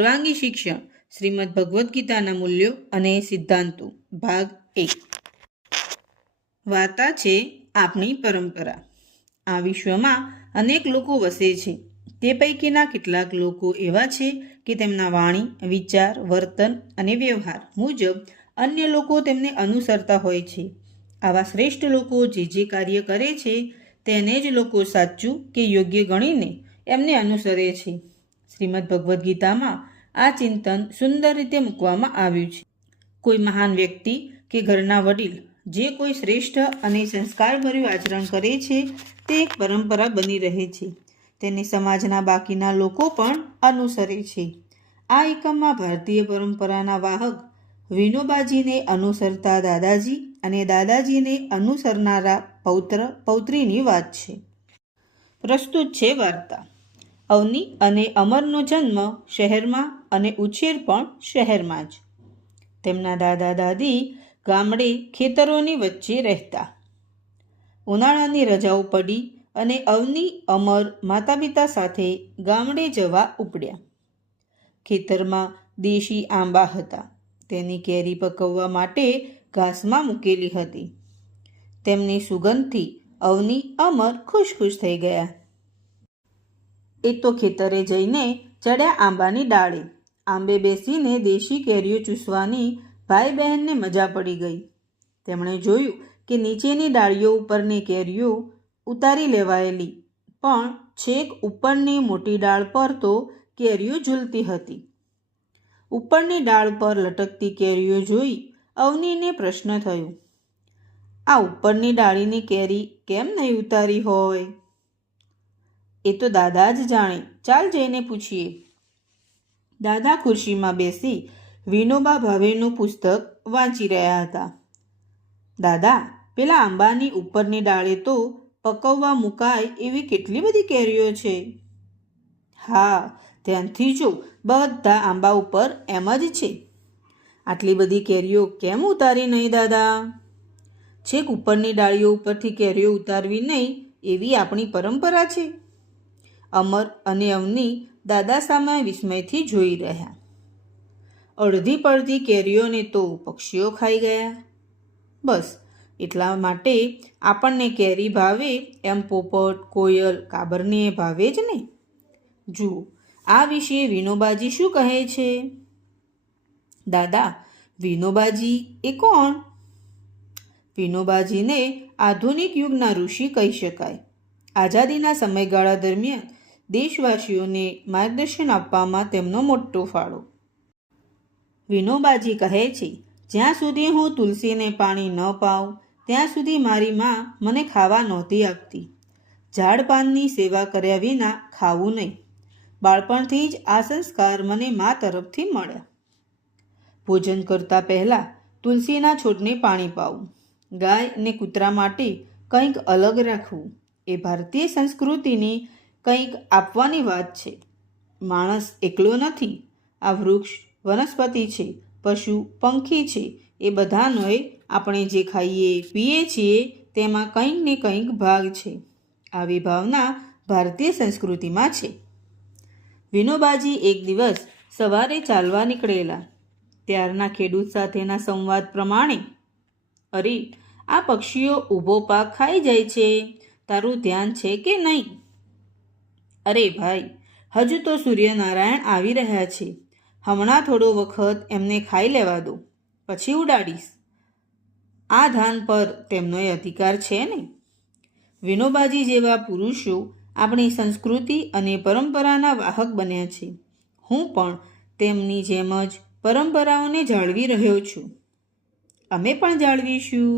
સર્વાંગી શિક્ષણ શ્રીમદ ભગવદ્ ગીતાના મૂલ્યો અને સિદ્ધાંતો ભાગ 1। વાર્તા છે આપણી પરંપરા। આ વિશ્વમાં અનેક લોકો વસે છે। તે પૈકીના કેટલાક લોકો એવા છે કે તેમના વાણી, વિચાર, વર્તન અને વ્યવહાર મુજબ અન્ય લોકો તેમને અનુસરતા હોય છે। આવા શ્રેષ્ઠ લોકો જે કાર્ય કરે છે તેને જ લોકો સાચું કે યોગ્ય ગણીને એમને અનુસરે છે। શ્રીમદ ભગવદ્ ગીતામાં આ ચિંતન સુંદર રીતે મૂકવામાં આવ્યું છે। કોઈ મહાન વ્યક્તિ કે ઘરના વડીલ જે કોઈ શ્રેષ્ઠ અને સંસ્કારભર્યું આચરણ કરે છે તે એક પરંપરા બની રહે છે। તેને સમાજના બાકીના લોકો પણ અનુસરે છે। આ એકમમાં ભારતીય પરંપરાના વાહક વિનોબાજીને અનુસરતા દાદાજી અને દાદાજીને અનુસરનારા પૌત્ર પૌત્રીની વાત છે। પ્રસ્તુત છે વાર્તા। અવની અને અમરનો જન્મ શહેરમાં અને ઉછેર પણ શહેરમાં જ। તેમના દાદા દાદી ગામડે ખેતરોની વચ્ચે રહેતા। ઉનાળાની રજાઓ પડી અને અવની અમર માતા પિતા સાથે ગામડે જવા ઉપડ્યા। ખેતરમાં દેશી આંબા હતા। તેની કેરી પકવવા માટે ઘાસમાં મૂકેલી હતી। તેમની સુગંધથી અવની અમર ખુશ થઈ ગયા। એ તો ખેતરે જઈને ચડ્યા આંબાની ડાળે। આંબે બેસીને દેશી કેરીઓ ચૂસવાની ભાઈ બહેનને મજા પડી ગઈ। તેમણે જોયું કે નીચેની ડાળીઓ ઉપરની કેરીઓ ઉતારી લેવાયેલી, પણ છેક ઉપરની મોટી ડાળ પર તો કેરીઓ ઝૂલતી હતી। ઉપરની ડાળ પર લટકતી કેરીઓ જોઈ અવનીને પ્રશ્ન થયો, આ ઉપરની ડાળીની કેરી કેમ નહીં ઉતારી હોય? એ તો દાદા જ જાણે, ચાલ જઈને પૂછીએ। દાદા ખુરશીમાં બેસી વિનોબા ભાવેનું પુસ્તક વાંચી રહ્યા હતા। દાદા, પેલા આંબાની ઉપરની ડાળે તો પકવવા મુકાય એવી કેટલી બધી કેરીઓ છે। હા, ધ્યાનથી જો, બધા આંબા ઉપર એમ જ છે। આટલી બધી કેરીઓ કેમ ઉતારી નહીં દાદા? છેક ઉપરની ડાળીઓ ઉપરથી કેરીઓ ઉતારવી નહીં એવી આપણી પરંપરા છે। અમર અને અવની દાદા સામે વિસ્મયથી જોઈ રહ્યા। અડધી પડધી કેરીઓને તો પક્ષીઓ ખાઈ ગયા। બસ એટલા માટે આપણને કેરી ભાવે એમ પોપટ, કોયલ, કાબરને ભાવે જ ને। જુઓ, આ વિશે વિનોબાજી શું કહે છે? દાદા, વિનોબાજી એ કોણ? વિનોબાજીને આધુનિક યુગના ઋષિ કહી શકાય। આઝાદીના સમયગાળા દરમિયાન દેશવાસીઓને માર્ગદર્શન આપવામાં તેમનો મોટો ફાળો। વિનોબાજી કહે છે, જ્યાં સુધી હું તુલસીને પાણી ન પાઉં ત્યાં સુધી મારી મા મને ખાવા નહોતી આપતી। ઝાડ પાનની સેવા કર્યા વિના ખાવું નહીં। બાળપણથી જ આ સંસ્કાર મને મા તરફથી મળ્યા। ભોજન કરતાં પહેલાં તુલસીના છોડને પાણી પાવું, ગાય અને કૂતરા માટે કંઈક અલગ રાખવું એ ભારતીય સંસ્કૃતિની કંઈક આપવાની વાત છે। માણસ એકલો નથી, આ વૃક્ષ, વનસ્પતિ છે, પશુ, પંખી છે, એ બધાનોય આપણે જે ખાઈએ પીએ છીએ તેમાં કંઈક ને કંઈક ભાગ છે। આવી ભાવના ભારતીય સંસ્કૃતિમાં છે। વિનોબાજી એક દિવસ સવારે ચાલવા નીકળેલા। ત્યારના ખેડૂત સાથેના સંવાદ પ્રમાણે, અરે, આ પક્ષીઓ ઊભો પાક ખાઈ જાય છે, તારું ધ્યાન છે કે નહીં? અરે ભાઈ, હજુ તો સૂર્યનારાયણ આવી રહ્યા છે, હમણાં થોડો વખત એમને ખાઈ લેવા દો, પછી ઉડાડીશ। આ ધાન પર તેમનોય અધિકાર છે ને? વિનોબાજી જેવા પુરુષો આપણી સંસ્કૃતિ અને પરંપરાના વાહક બન્યા છે। હું પણ તેમની જેમ જ પરંપરાઓને જાળવી રહ્યો છું। અમે પણ જાળવીશું।